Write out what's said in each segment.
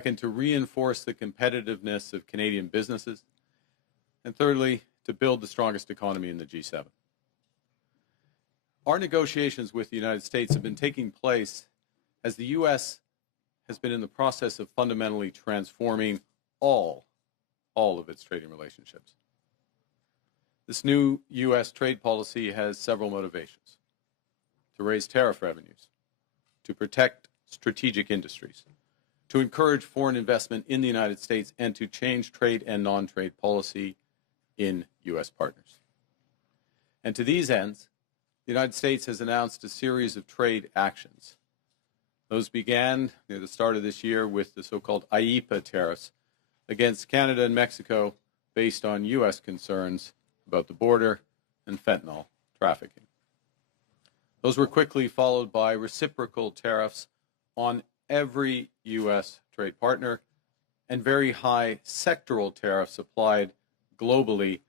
Second, to reinforce the competitiveness of Canadian businesses. And thirdly, to build the strongest economy in the G7. Our negotiations with the United States have been taking place as the U.S. has been in the process of fundamentally transforming all of its trading relationships. This new U.S. trade policy has several motivations: to raise tariff revenues, to protect strategic industries, to encourage foreign investment in the United States, and to change trade and non-trade policy in U.S. partners. And to these ends, the United States has announced a series of trade actions. Those began near the start of this year with the so-called IEEPA tariffs against Canada and Mexico based on U.S. concerns about the border and fentanyl trafficking. Those were quickly followed by reciprocal tariffs on every U.S. trade partner and very high sectoral tariffs applied globally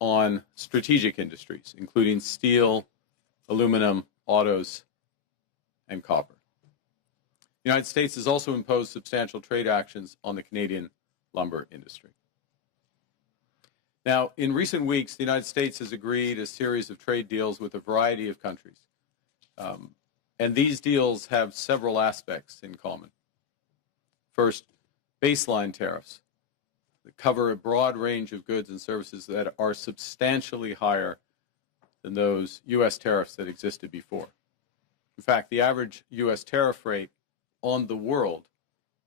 on strategic industries, including steel, aluminum, autos, and copper. The United States has also imposed substantial trade actions on the Canadian lumber industry. Now, in recent weeks, the United States has agreed a series of trade deals with a variety of countries. And these deals have several aspects in common. First, baseline tariffs that cover a broad range of goods and services that are substantially higher than those U.S. tariffs that existed before. In fact, the average U.S. tariff rate on the world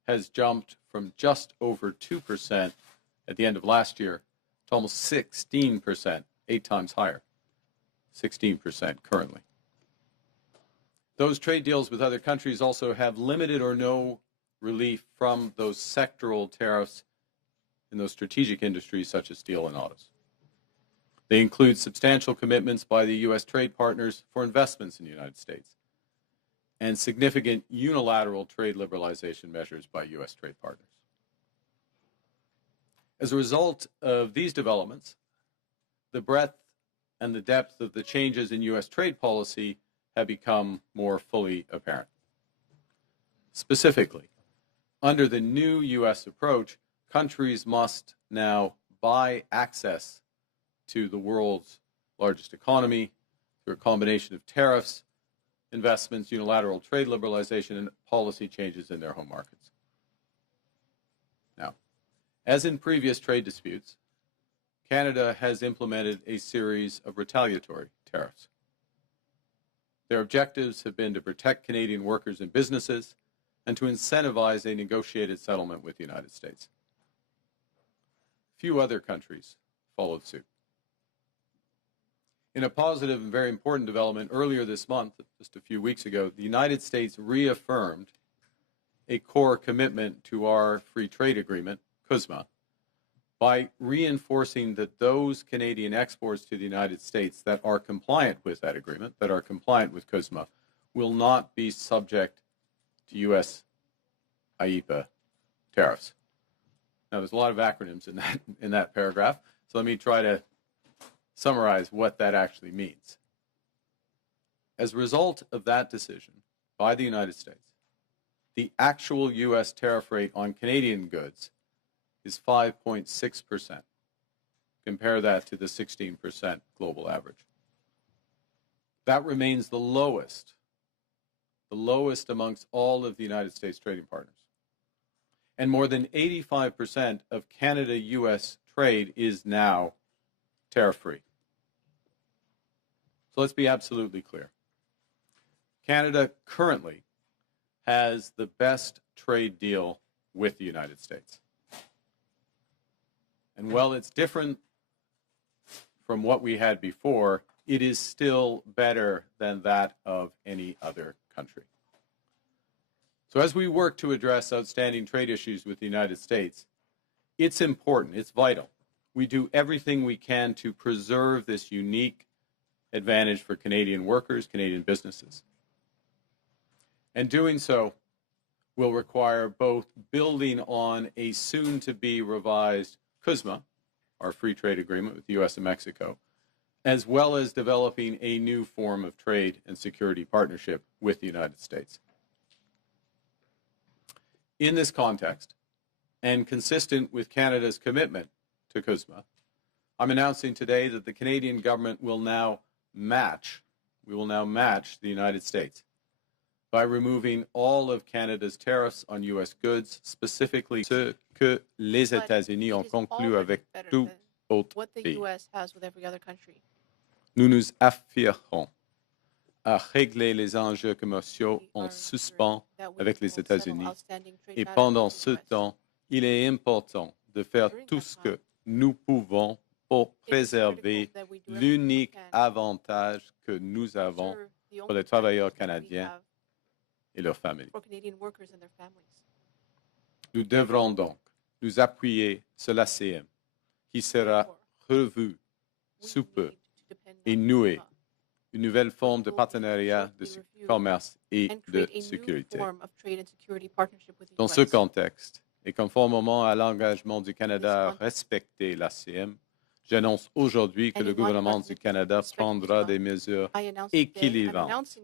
has jumped from just over 2% at the end of last year to almost 16%, 8 times higher, 16% currently. Those trade deals with other countries also have limited or no relief from those sectoral tariffs in those strategic industries such as steel and autos. They include substantial commitments by the U.S. trade partners for investments in the United States and significant unilateral trade liberalization measures by U.S. trade partners. As a result of these developments, the breadth and the depth of the changes in U.S. trade policy have become more fully apparent. Specifically, under the new U.S. approach, countries must now buy access to the world's largest economy through a combination of tariffs, investments, unilateral trade liberalization, and policy changes in their home markets. Now, as in previous trade disputes, Canada has implemented a series of retaliatory tariffs. Their objectives have been to protect Canadian workers and businesses and to incentivize a negotiated settlement with the United States. Few other countries followed suit. In a positive and very important development earlier this month, just a few weeks ago, the United States reaffirmed a core commitment to our free trade agreement, CUSMA, by reinforcing that those Canadian exports to the United States that are compliant with that agreement, that are compliant with CUSMA, will not be subject to U.S. IEEPA tariffs. Now, there's a lot of acronyms in that paragraph, so let me try to summarize what that actually means. As a result of that decision by the United States, the actual U.S. tariff rate on Canadian goods is 5.6%. Compare that to the 16% global average. That remains the lowest amongst all of the United States trading partners. And more than 85% of Canada-U.S. trade is now tariff-free. So let's be absolutely clear. Canada currently has the best trade deal with the United States. And while it's different from what we had before, it is still better than that of any other country. So as we work to address outstanding trade issues with the United States, it's important, it's vital. We do everything we can to preserve this unique advantage for Canadian workers, Canadian businesses. And doing so will require both building on a soon-to-be revised CUSMA, our free trade agreement with the U.S. and Mexico, as well as developing a new form of trade and security partnership with the United States. In this context, And consistent with Canada's commitment to CUSMA, I'm announcing today that the Canadian government will now match the United States by removing all of Canada's tariffs on U.S. goods, specifically ce que les États-Unis ont conclu avec tout autre pays. Nous nous affirmons à régler les enjeux commerciaux en suspens avec les États-Unis et pendant ce temps, il est important de faire tout ce que nous pouvons pour préserver l'unique avantage que nous avons pour les travailleurs canadiens et leurs familles. Nous devrons donc nous appuyer sur l'ACM, qui sera revu sous peu et nouer une nouvelle forme de partenariat de commerce et de sécurité. Dans ce contexte, et conformément à l'engagement du Canada à respecter l'ACM, j'annonce aujourd'hui que le gouvernement du Canada prendra des mesures équilibrantes,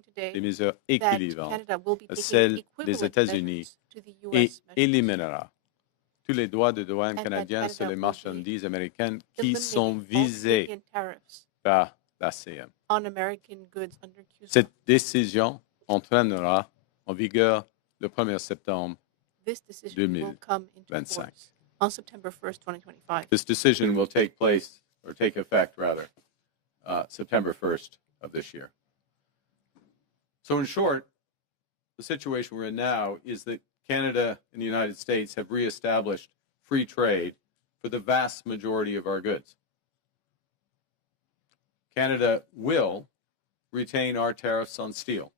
à celles des États-Unis et éliminera tous les droits de douane canadiens sur les marchandises américaines qui sont visées par l'ACM. Cette décision entraînera en vigueur le 1er septembre 2025. On September 1st, 2025. This decision will take effect, September 1st of this year. So in short, the situation we're in now is that Canada and the United States have reestablished free trade for the vast majority of our goods. Canada will retain our tariffs on steel,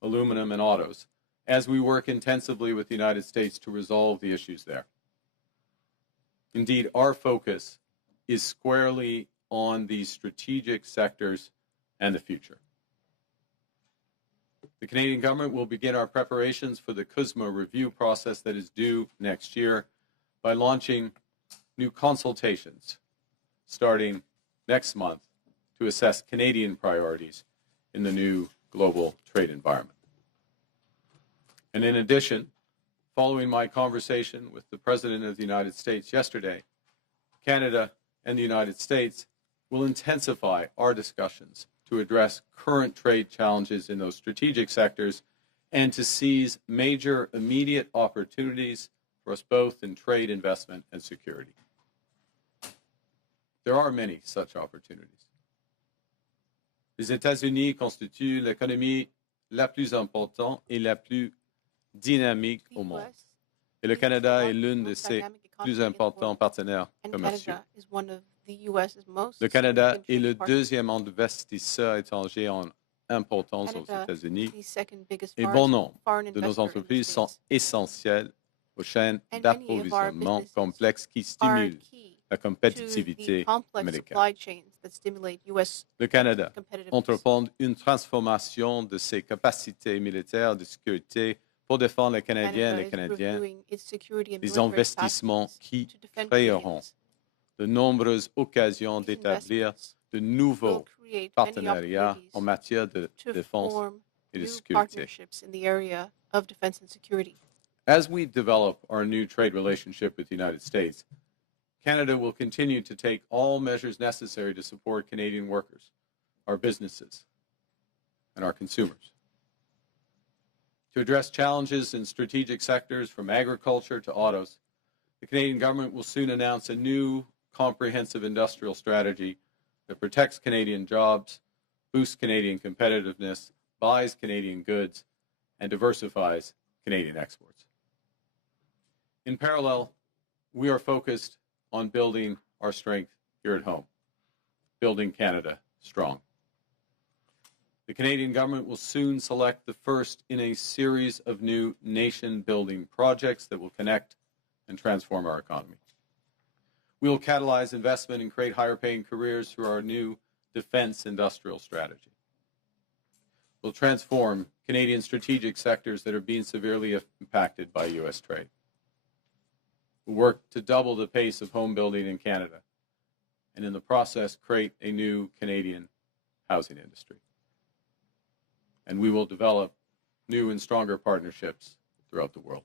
aluminum, and autos as we work intensively with the United States to resolve the issues there. Indeed, our focus is squarely on these strategic sectors and the future. The Canadian government will begin our preparations for the CUSMA review process that is due next year by launching new consultations starting next month to assess Canadian priorities in the new global trade environment. And in addition, following my conversation with the President of the United States yesterday, Canada and the United States will intensify our discussions to address current trade challenges in those strategic sectors and to seize major immediate opportunities for us both in trade, investment, and security. There are many such opportunities. Les États-Unis constituent l'économie la plus importante et la plus dynamique au monde. Et le Canada est l'un de ses plus importants partenaires commerciaux. Le Canada est le deuxième investisseur étranger en importance aux États-Unis et bon nombre de nos entreprises sont essentielles aux chaînes d'approvisionnement complexes qui stimulent la compétitivité américaine. Le Canada entreprend une transformation de ses capacités militaires de sécurité pour défendre les Canadiens et les Canadiens, des investissements qui créeront de nombreuses occasions d'établir de nouveaux partenariats en matière de défense et de sécurité. As we develop our new trade relationship with the United States, Canada will continue to take all measures necessary to support Canadian workers, our businesses, and our consumers. To address challenges in strategic sectors from agriculture to autos, the Canadian government will soon announce a new comprehensive industrial strategy that protects Canadian jobs, boosts Canadian competitiveness, buys Canadian goods, and diversifies Canadian exports. In parallel, we are focused on building our strength here at home, building Canada strong. The Canadian government will soon select the first in a series of new nation-building projects that will connect and transform our economy. We will catalyze investment and create higher-paying careers through our new defense industrial strategy. We'll transform Canadian strategic sectors that are being severely impacted by U.S. trade. We'll work to double the pace of home building in Canada, and in the process, create a new Canadian housing industry. And we will develop new and stronger partnerships throughout the world.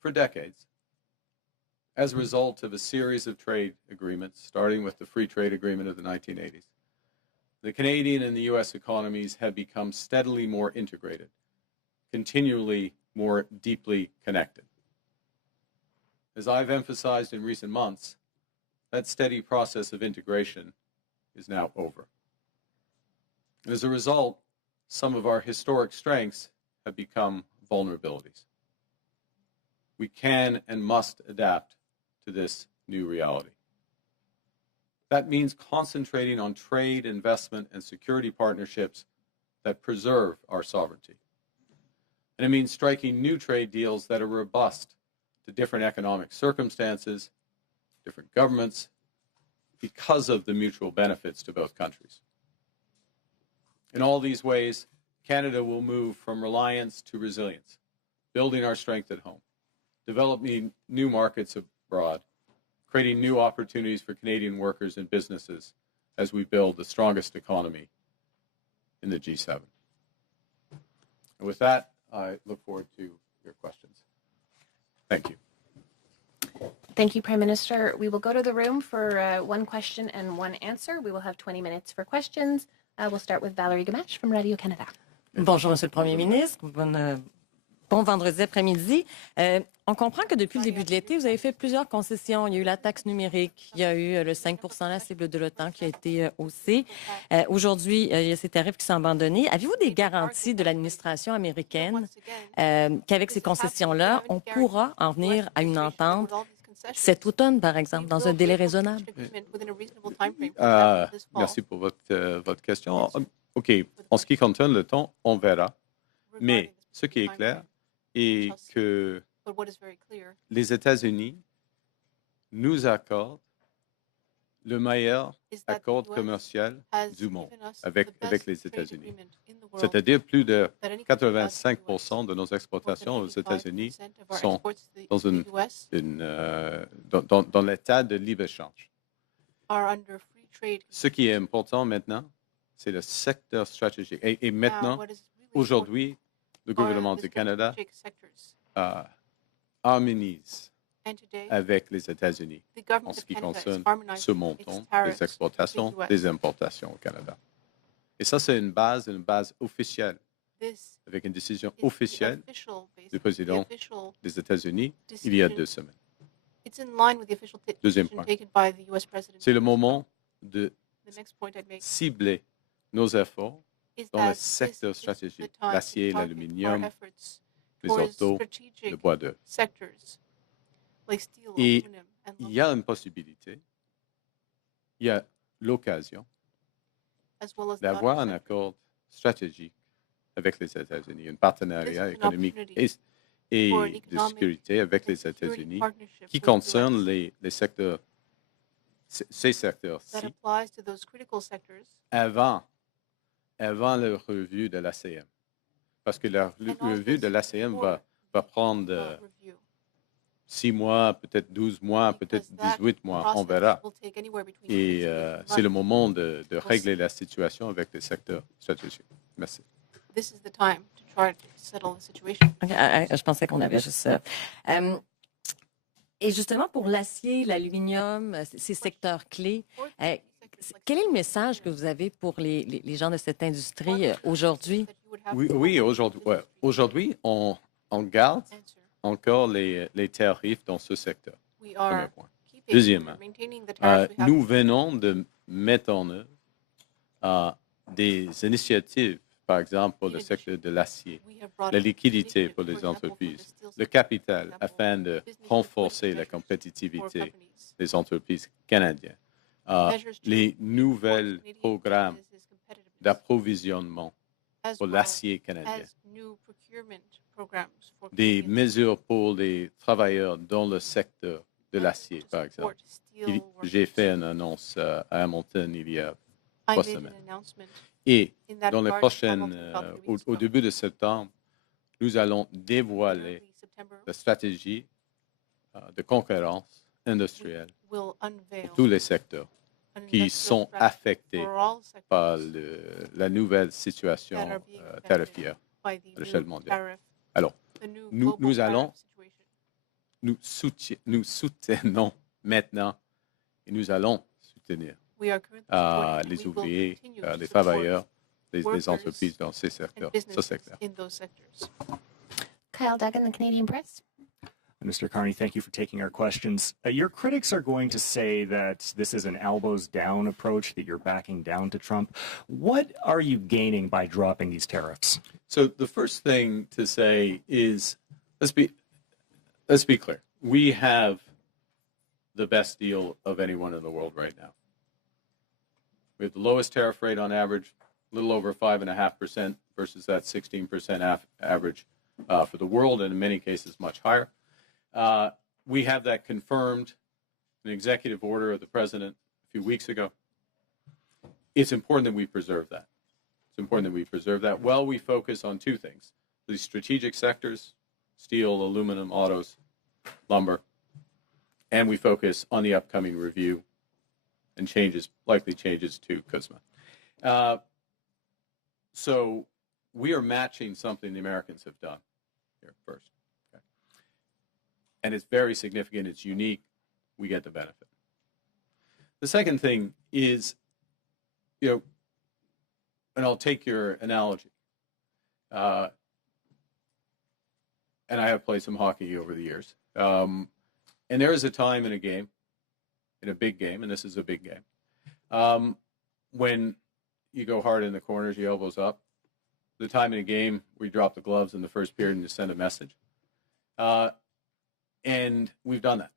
for decades, as a result of a series of trade agreements, starting with the Free Trade Agreement of the 1980s, the Canadian and the U.S. economies have become steadily more integrated, continually more deeply connected. As I've emphasized in recent months, that steady process of integration is now over. And as a result, some of our historic strengths have become vulnerabilities. We can and must adapt to this new reality. That means concentrating on trade, investment, and security partnerships that preserve our sovereignty. And it means striking new trade deals that are robust to different economic circumstances, different governments, because of the mutual benefits to both countries. In all these ways, Canada will move from reliance to resilience, building our strength at home, developing new markets abroad, creating new opportunities for Canadian workers and businesses as we build the strongest economy in the G7. And with that, I look forward to your questions. Thank you. Thank you, Prime Minister. We will go to the room for one question and one answer. We will have 20 minutes for questions. We'll start with Valérie Gamache from Radio-Canada. Bonjour, Monsieur le Premier ministre. Bon vendredi après-midi. On comprend que depuis le début de l'été, vous avez fait plusieurs concessions. Il y a eu la taxe numérique, il y a eu le 5 % la cible de l'OTAN qui a été haussée. Aujourd'hui, il y a ces tarifs qui sont abandonnés. Avez-vous des garanties de l'administration américaine qu'avec ces concessions-là, on pourra en venir à une entente cet automne, par exemple, dans un délai raisonnable? Merci pour votre question. OK. En ce qui concerne le temps, on verra. Mais ce qui est clair est que les États-Unis nous accordent le meilleur accord commercial du monde avec les États-Unis. C'est-à-dire plus de 85 % de nos exportations aux États-Unis sont dans l'état de libre-échange. Ce qui est important maintenant, c'est le secteur stratégique. Et maintenant, aujourd'hui, le gouvernement du Canada harmonise avec les États-Unis en ce qui concerne ce montant des exportations, des importations au Canada. Et ça, c'est une base officielle, avec une décision officielle du président des États-Unis il y a 2 semaines. Deuxième point, c'est le moment de cibler nos efforts dans le secteur stratégique, l'acier, l'aluminium, les autos, le bois d'œuvre. Et il y a une possibilité, il y a l'occasion d'avoir un accord stratégique avec les États-Unis, un partenariat économique et de sécurité avec les États-Unis qui concerne les secteurs, ces secteurs-ci, avant la revue de l'ACM. Parce que la revue de l'ACM va prendre 6 mois, peut-être 12 mois, peut-être 18 mois, on verra. Et c'est le moment de régler la situation avec les secteurs stratégiques. Merci. Je pensais qu'on avait juste ça. Et justement, pour l'acier, l'aluminium, ces secteurs clés, quel est le message que vous avez pour les gens de cette industrie aujourd'hui? Oui, aujourd'hui, on garde encore les tarifs dans ce secteur. Premier point. Deuxièmement, nous venons de mettre en œuvre des initiatives, par exemple pour le secteur de l'acier, la liquidité pour les entreprises, le capital afin de renforcer la compétitivité des entreprises canadiennes, les nouveaux programmes d'approvisionnement pour l'acier canadien, des mesures pour les travailleurs dans le secteur de l'acier, par exemple. J'ai fait une annonce à Hamilton il y a 3 semaines. Et dans les prochaines, au début de septembre, nous allons dévoiler la stratégie de concurrence industrielle pour tous les secteurs qui sont affectés par la nouvelle situation tarifaire à l'échelle mondiale. Alors, nous allons nous soutenons maintenant et nous allons soutenir We are currently supporting and les we will ouvriers, continue to les support travailleurs, les workers entreprises dans ces and secteurs. Ça, businesses c'est clair. in those sectors. Kyle Duggan, the Canadian Press. Mr. Carney, thank you for taking our questions. Your critics are going to say that this is an elbows down approach, that you're backing down to Trump. What are you gaining by dropping these tariffs? So the first thing to say is, let's be clear. We have the best deal of anyone in the world right now. We have the lowest tariff rate on average, a little over 5.5% versus that 16% average for the world, and in many cases much higher. We have that confirmed in an executive order of the president a few weeks ago. It's important that we preserve that. It's important that we preserve that while we focus on two things: the strategic sectors, steel, aluminum, autos, lumber, and we focus on the upcoming review and likely changes to CUSMA. So we are matching something the Americans have done here first. Okay. And it's very significant. It's unique. We get the benefit. The second thing is, and I'll take your analogy. And I have played some hockey over the years. And there is a time in a game, in a big game, and this is a big game, when you go hard in the corners, your elbows up. The time in a game where you drop the gloves in the first period and you send a message. And we've done that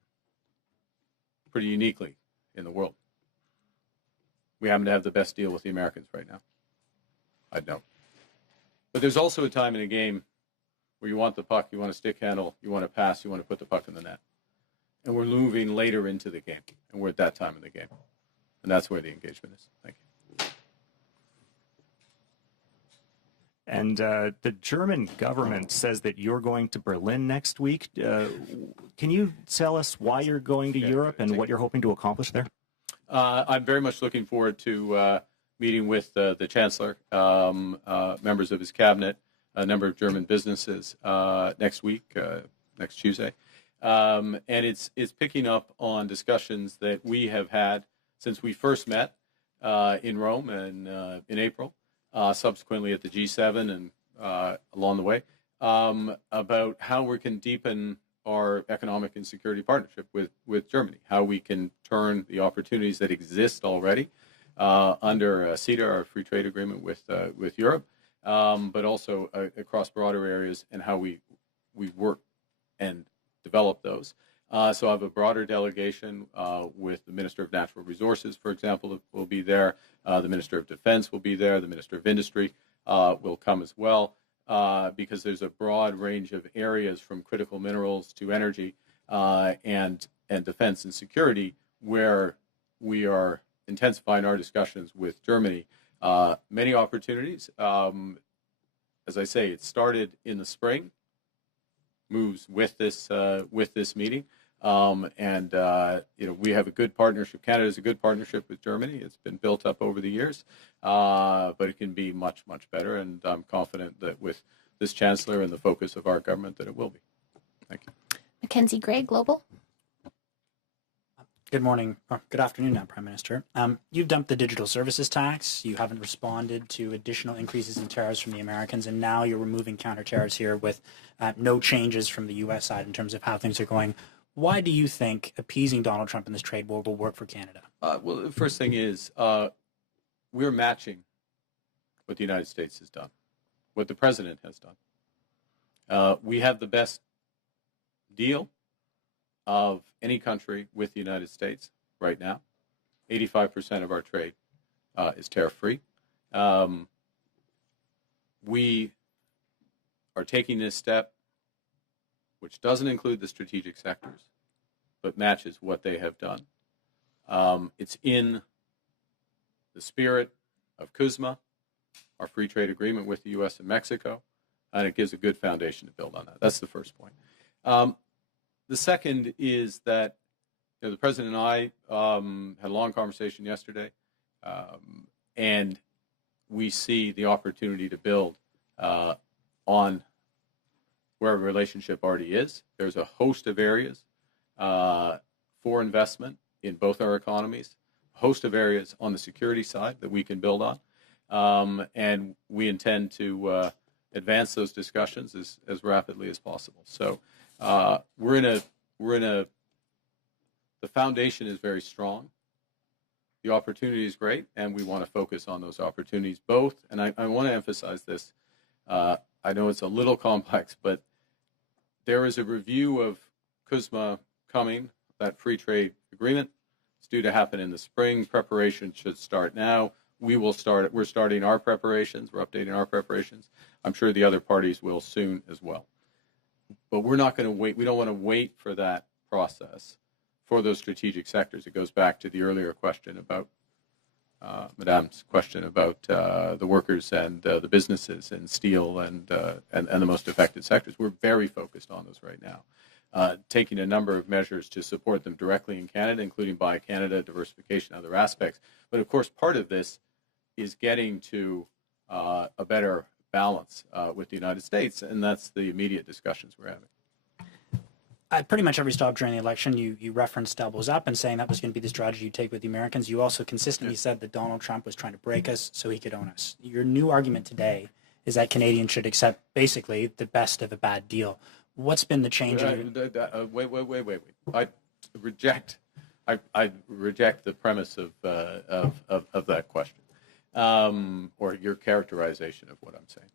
pretty uniquely in the world. We happen to have the best deal with the Americans right now. I'd know. But there's also a time in a game where you want the puck, you want a stick handle, you want to pass, you want to put the puck in the net. And we're moving later into the game, and we're at that time in the game. And that's where the engagement is. Thank you. And the German government says that you're going to Berlin next week. Can you tell us why you're going to Europe and what you're hoping to accomplish there? I'm very much looking forward to meeting with the Chancellor, members of his cabinet, a number of German businesses next week, next Tuesday. And it's picking up on discussions that we have had since we first met in Rome and in April, subsequently at the G7 and along the way, about how we can deepen our economic and security partnership with Germany, how we can turn the opportunities that exist already under CETA, our free trade agreement with Europe, but also across broader areas, and how we work and develop those. So I have a broader delegation with the Minister of Natural Resources, for example, will be there. The Minister of Defense will be there. The Minister of Industry will come as well, because there's a broad range of areas from critical minerals to energy and defense and security where we are intensifying our discussions with Germany. Many opportunities. As I say, it started in the spring, moves with this meeting. We have a good partnership. Canada has a good partnership with Germany. It's been built up over the years, but it can be much, much better. And I'm confident that with this Chancellor and the focus of our government that it will be. Thank you. Mackenzie Gray, Global. Good morning, or good afternoon now, Prime Minister. You've dumped the digital services tax. You haven't responded to additional increases in tariffs from the Americans, and now you're removing counter tariffs here with no changes from the U.S. side in terms of how things are going. Why do you think appeasing Donald Trump in this trade war will work for Canada? Well, the first thing is we're matching what the United States has done, what the President has done. We have the best deal of any country with the United States right now. 85% of our trade is tariff-free. We are taking this step, which doesn't include the strategic sectors, but matches what they have done. It's in the spirit of CUSMA, our free trade agreement with the U.S. and Mexico, and it gives a good foundation to build on that. That's the first point. The second is that the President and I had a long conversation yesterday, and we see the opportunity to build on where our relationship already is. There's a host of areas for investment in both our economies, a host of areas on the security side that we can build on, and we intend to advance those discussions as rapidly as possible. So the foundation is very strong. The opportunity is great, and we want to focus on those opportunities both. And I want to emphasize this. I know it's a little complex, but there is a review of CUSMA coming, that free trade agreement. It's due to happen in the spring. Preparation should start now. We're starting our preparations. We're updating our preparations. I'm sure the other parties will soon as well. But we're not going to wait. We don't want to wait for that process for those strategic sectors. It goes back to the earlier question about Madame's question about the workers and the businesses in steel and the most affected sectors. We're very focused on those right now, taking a number of measures to support them directly in Canada, including Buy Canada, diversification, other aspects. But of course, part of this is getting to a better balance with the United States, and that's the immediate discussions we're having. At pretty much every stop during the election, you referenced elbows up and saying that was going to be the strategy you take with the Americans. You also consistently said that Donald Trump was trying to break us so he could own us. Your new argument today is that Canadians should accept basically the best of a bad deal. What's been the change? Wait. I reject the premise of that question, or your characterization of what I'm saying.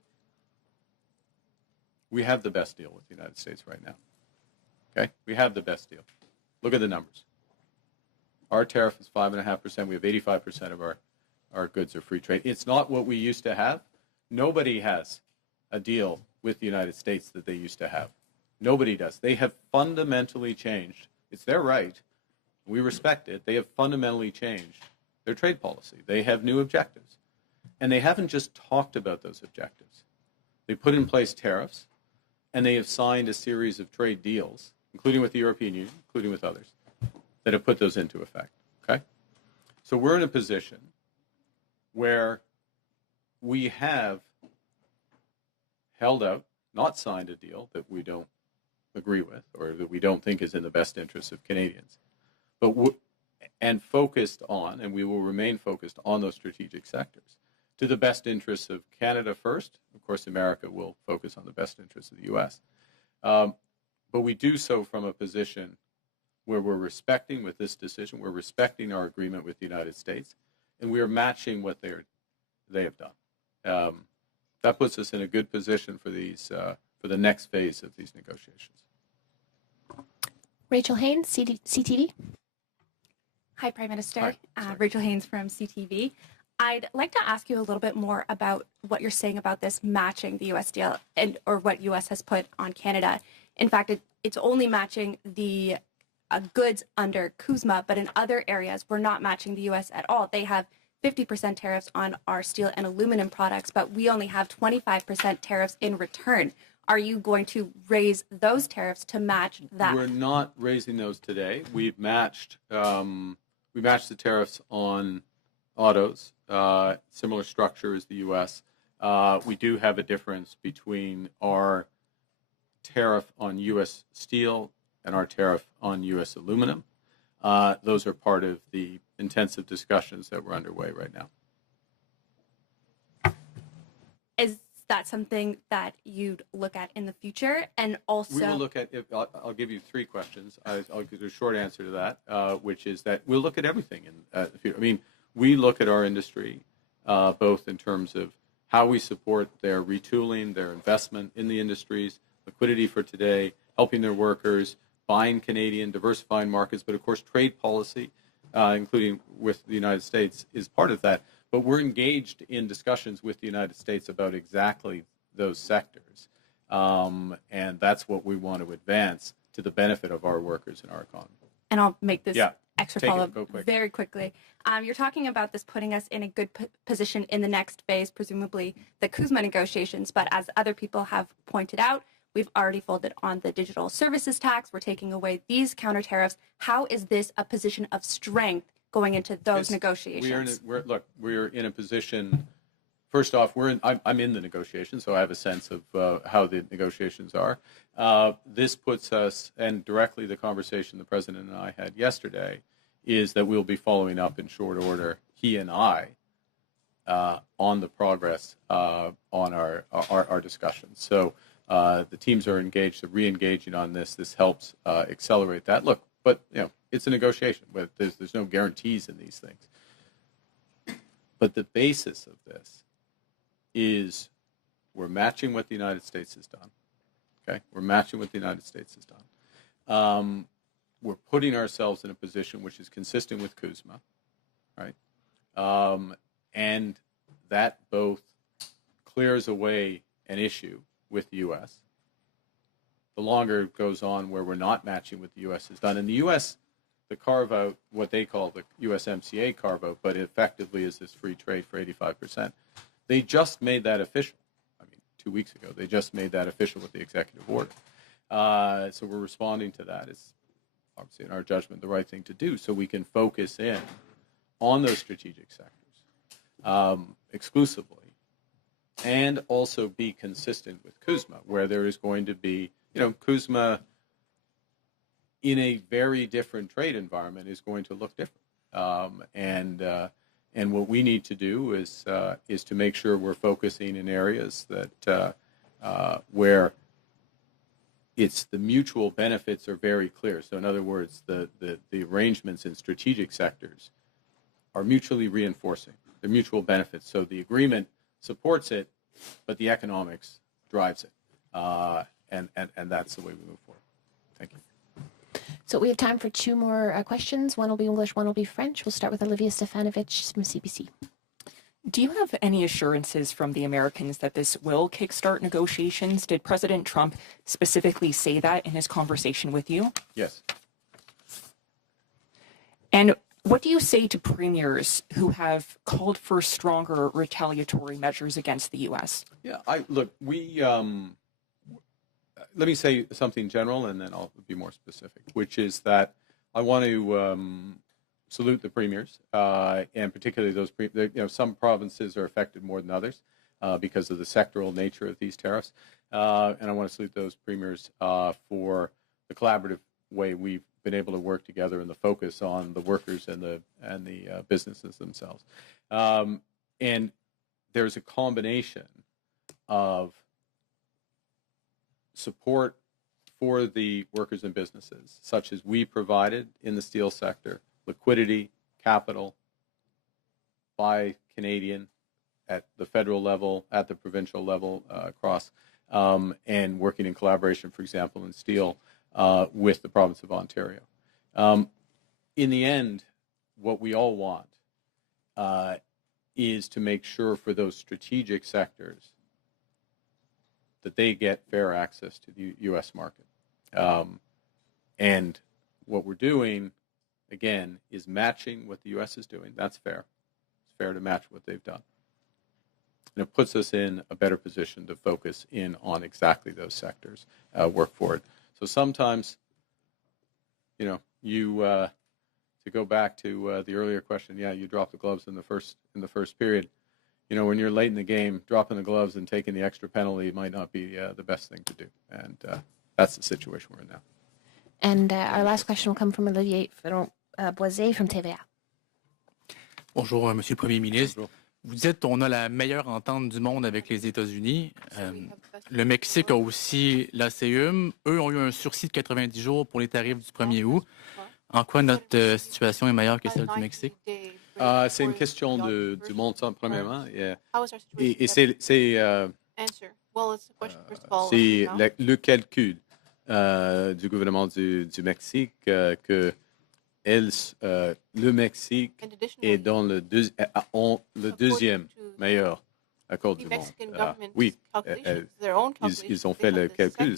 We have the best deal with the United States right now. Okay, we have the best deal. Look at the numbers. Our tariff is 5.5%. We have 85% of our goods are free trade. It's not what we used to have. Nobody has a deal with the United States that they used to have. Nobody does. They have fundamentally changed. It's their right. We respect it. They have fundamentally changed their trade policy. They have new objectives. And they haven't just talked about those objectives. They put in place tariffs, and they have signed a series of trade deals, including with the European Union, including with others, that have put those into effect. Okay? So we're in a position where we have held out, not signed a deal that we don't agree with or that we don't think is in the best interests of Canadians, but and focused on, and we will remain focused on those strategic sectors to the best interests of Canada first. Of course, America will focus on the best interests of the U.S. But we do so from a position where we're respecting, with this decision, we're respecting our agreement with the United States, and we are matching what they have done. That puts us in a good position for for the next phase of these negotiations. Rachel Haynes, CTV. Hi, Prime Minister. Hi. Rachel Haynes from CTV. I'd like to ask you a little bit more about what you're saying about this matching the U.S. deal or what U.S. has put on Canada. In fact, it's only matching the goods under CUSMA, but in other areas, we're not matching the U.S. at all. They have 50% tariffs on our steel and aluminum products, but we only have 25% tariffs in return. Are you going to raise those tariffs to match that? We're not raising those today. We've matched the tariffs on autos, similar structure as the U.S. We do have a difference between our tariff on U.S. steel and our tariff on U.S. aluminum. Those are part of the intensive discussions that we're underway right now. Is that something that you'd look at in the future? And also, we will look at. I'll give you three questions. I'll give you a short answer to that, which is that we'll look at everything in the future. I mean, we look at our industry both in terms of how we support their retooling, their investment in the industries, liquidity for today, helping their workers, buying Canadian, diversifying markets, but of course trade policy, including with the United States, is part of that. But we're engaged in discussions with the United States about exactly those sectors. And that's what we want to advance to the benefit of our workers and our economy. and I'll make this extra Take it. follow-up Go quick. very quickly. You're talking about this putting us in a good position in the next phase, presumably the CUSMA negotiations. But as other people have pointed out, we've already folded on the digital services tax. We're taking away these counter tariffs. How is this a position of strength going into those negotiations? We're in a position first off, I'm in the negotiations, so I have a sense of how the negotiations are. This puts us, and directly the conversation the President and I had yesterday, is that we'll be following up in short order, he and I, on the progress on our discussions. So the teams are engaged, they're re-engaging on this. This helps accelerate that. Look, but it's a negotiation. But there's no guarantees in these things. But the basis of this is we're matching what the United States has done. Okay, we're matching what the United States has done. We're putting ourselves in a position which is consistent with CUSMA, right? And that both clears away an issue with the U.S. The longer it goes on where we're not matching what the U.S. has done. And the U.S., the carve-out, what they call the USMCA carve-out, but effectively is this free trade for 85%. They just made that official. 2 weeks ago. They just made that official with the executive order. So we're responding to that. It's obviously, in our judgment, the right thing to do so we can focus in on those strategic sectors exclusively and also be consistent with CUSMA, where there is going to be, CUSMA in a very different trade environment is going to look different. And what we need to do is to make sure we're focusing in areas that where it's the mutual benefits are very clear. So in other words, the arrangements in strategic sectors are mutually reinforcing. They're mutual benefits. So the agreement supports it, but the economics drives it. And that's the way we move forward. Thank you. So we have time for two more questions. One will be English, one will be French. We'll start with Olivia Stefanovich from CBC. Do you have any assurances from the Americans that this will kickstart negotiations? Did President Trump specifically say that in his conversation with you? Yes. And what do you say to premiers who have called for stronger retaliatory measures against the U.S.? Yeah, let me say something general, and then I'll be more specific, which is that I want to salute the premiers, and particularly those, some provinces are affected more than others because of the sectoral nature of these tariffs, and I want to salute those premiers for the collaborative way we've been able to work together and the focus on the workers and the businesses themselves. And there's a combination of support for the workers and businesses, such as we provided in the steel sector, liquidity, capital, by Canadian, at the federal level, at the provincial level, across, and working in collaboration, for example, in steel with the province of Ontario. In the end, what we all want is to make sure for those strategic sectors that they get fair access to the U.S. market. And what we're doing, again, is matching what the U.S. is doing. That's fair. It's fair to match what they've done. And it puts us in a better position to focus in on exactly those sectors, work for it. So sometimes, to go back to the earlier question, you drop the gloves in the first period. When you're late in the game, dropping the gloves and taking the extra penalty might not be the best thing to do. And that's the situation we're in now. And our last question will come from Olivier Boisé from TVA. Bonjour, Monsieur le Premier ministre. Bonjour. Vous dites qu'on a la meilleure entente du monde avec les États-Unis. Le Mexique a aussi l'ACUM. Eux ont eu un sursis de 90 jours pour les tarifs du 1er août. En quoi notre situation est meilleure que celle du Mexique? C'est une question du montant, premièrement. Et c'est le calcul du gouvernement du Mexique que le Mexique est dans le deuxième meilleur accord du monde. Oui, ils ont fait le calcul.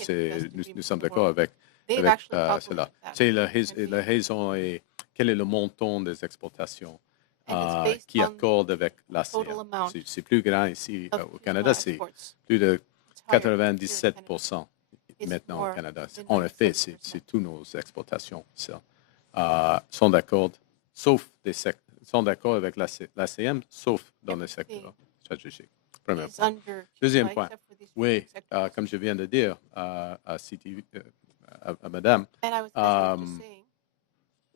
Nous sommes d'accord avec cela. C'est la raison et quel est le montant des exportations qui accorde avec l'ASEAN. C'est plus grand ici au Canada, c'est plus de 97% maintenant au Canada. En effet, c'est toutes nos exportations sont d'accord, sont d'accord avec l'ASEAN, sauf dans le secteur stratégique. Premier is point. under Deuxième Cuba, point. except for these Oui, sectors. comme je viens de dire à CTV, à Madame, And I was just saying,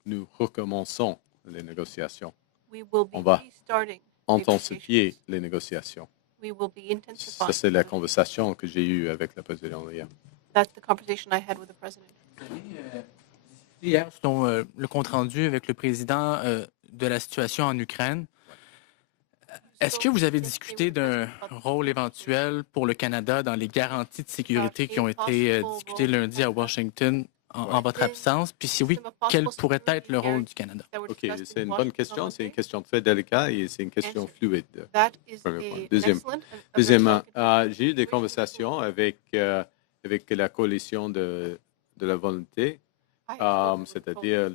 nous recommençons les négociations. we will be On va restarting intensifier negotiations. les négociations. We will be Ça, intensifying. c'est la conversation que j'ai eue avec le président hier. That's the conversation I had with the president. Hier, sur le compte-rendu avec le président de la situation en Ukraine, est-ce que vous avez discuté d'un rôle éventuel pour le Canada dans les garanties de sécurité qui ont été discutées lundi à Washington en votre absence? Puis si oui, quel pourrait être le rôle du Canada? OK, c'est une bonne question. C'est une question très délicate et c'est une question fluide. That is Premier point. an excellent and Deuxièmement, very j'ai eu des conversations avec la coalition de la volonté, c'est-à-dire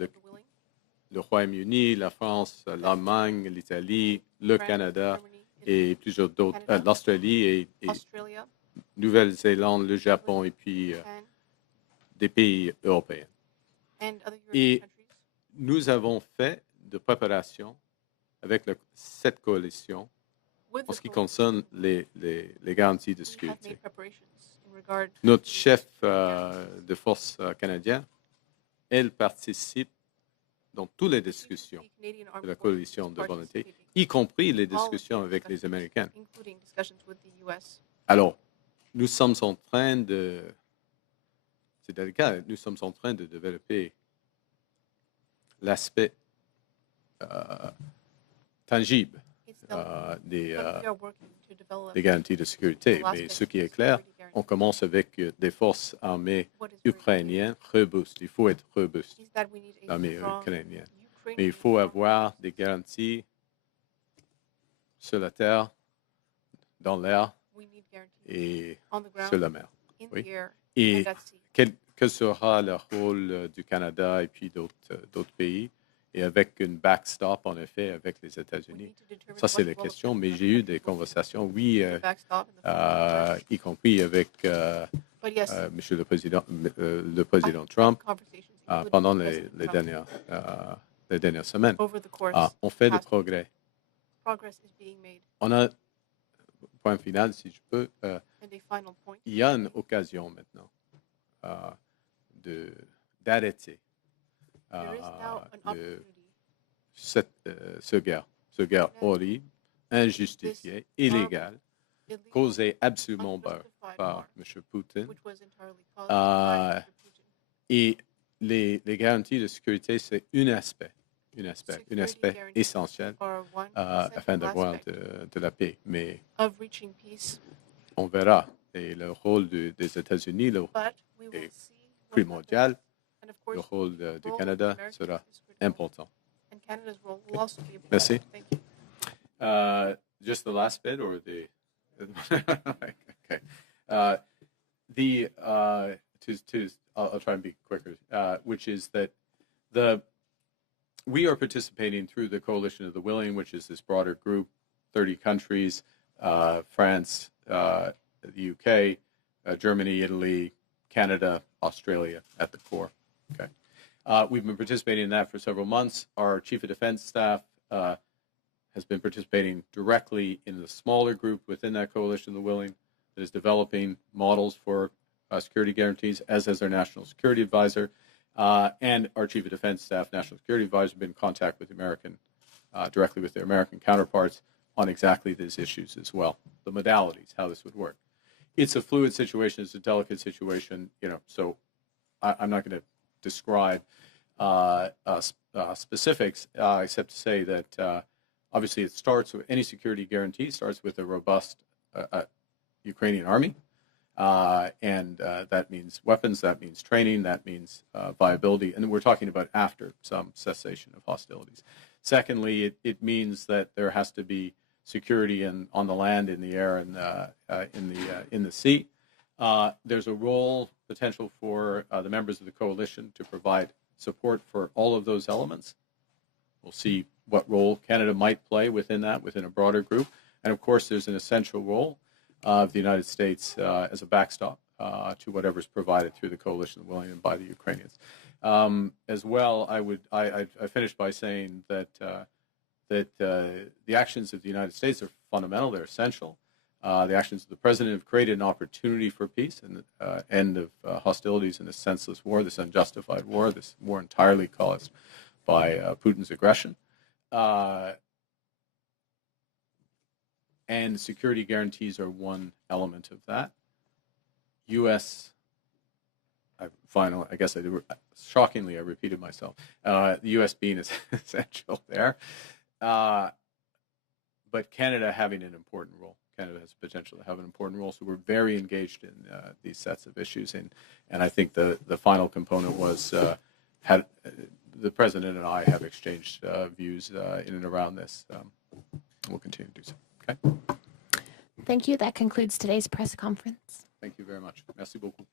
le Royaume-Uni, la France, l'Allemagne, l'Italie, le Canada et plusieurs d'autres, l'Australie et Australia Nouvelle-Zélande, le Japon et puis des pays européens. and other Et European countries. nous avons fait de préparation avec cette coalition With en the ce qui coalition, concerne les garanties de we have sécurité. made preparations in regard to Notre chef de force canadien, elle participe dans toutes les discussions the Canadian de Armed la Forces coalition de volonté, participating, y compris les all of the discussions avec les discussions, Américains. including discussions with the U.S. Alors, nous sommes en train de, c'est délicat, nous sommes en train de développer l'aspect tangible It's the, des but we are working to develop garanties de sécurité. the Mais aspects ce qui of est clair, security guarantee. on commence avec des forces armées What is very clear ukrainiennes robustes. Il faut être robuste, is that we need a l'armée strong ukrainienne. Ukrainian Mais il faut army. avoir des garanties sur la terre, dans l'air We need guarantees et on the ground, sur la mer. in Oui. the air, Et and at sea. quel sera le rôle du Canada et puis d'autres pays, et avec une backstop, en effet, avec les We États-Unis. need to determine Ça, c'est what la role question, the mais Canadian j'ai eu countries des will play. conversations, oui, The backstop and the front y compris avec But yes, Monsieur le Président Trump conversations including pendant President Trump les dernières semaines. over the course. On fait des past- progrès. Progress is being made. On a, point final, si je peux, And a final point. il y a une occasion maintenant d'arrêter There is now an opportunity. ce guerre horrible, injustifiée, illégale, illegal, causée absolument unjustified par war, M. Poutine. which was entirely caused Ah, by Mr. Putin. Et les garanties de sécurité, c'est un aspect Security essentiel Are one afin essential d'avoir aspect de la paix. Mais of reaching peace, on verra. Et le rôle des États-Unis, le but we will Et see what primordial, happens. And of le course, rôle du role of the Canada Americans sera is critical. important. And Canada's role will also be important. Merci. Thank you. Just the last bit, or the okay. I'll try and be quicker. Which is that we are participating through the Coalition of the Willing, which is this broader group, 30 countries, France, the UK, Germany, Italy, Canada, Australia at the core. Okay. We've been participating in that for several months. Our Chief of Defense Staff has been participating directly in the smaller group within that Coalition of the Willing that is developing models for security guarantees, as has our National Security Advisor. And our Chief of Defense Staff, National Security Advisor, have been in contact with directly with their American counterparts on exactly these issues as well, the modalities, how this would work. It's a fluid situation, it's a delicate situation, so I'm not going to describe specifics, except to say that obviously it starts with any security guarantee, starts with a robust Ukrainian army. And that means weapons, that means training, that means viability. And we're talking about after some cessation of hostilities. Secondly, it means that there has to be security on the land, in the air, and in the sea. There's a role potential for the members of the coalition to provide support for all of those elements. We'll see what role Canada might play within that, within a broader group. And of course, there's an essential role of the United States as a backstop to whatever's provided through the coalition of the willing and by the Ukrainians. As well, I finished by saying that the actions of the United States are fundamental, they're essential. The actions of the president have created an opportunity for peace and end of hostilities in this senseless war, this unjustified war, this war entirely caused by Putin's aggression. And security guarantees are one element of that. U.S. Shockingly, I repeated myself. The U.S. being essential there, but Canada having an important role. Canada has potential to have an important role, so we're very engaged in these sets of issues. And I think the final component was the president and I have exchanged views in and around this. We'll continue to do so. Okay. Thank you. That concludes today's press conference. Thank you very much. Merci beaucoup.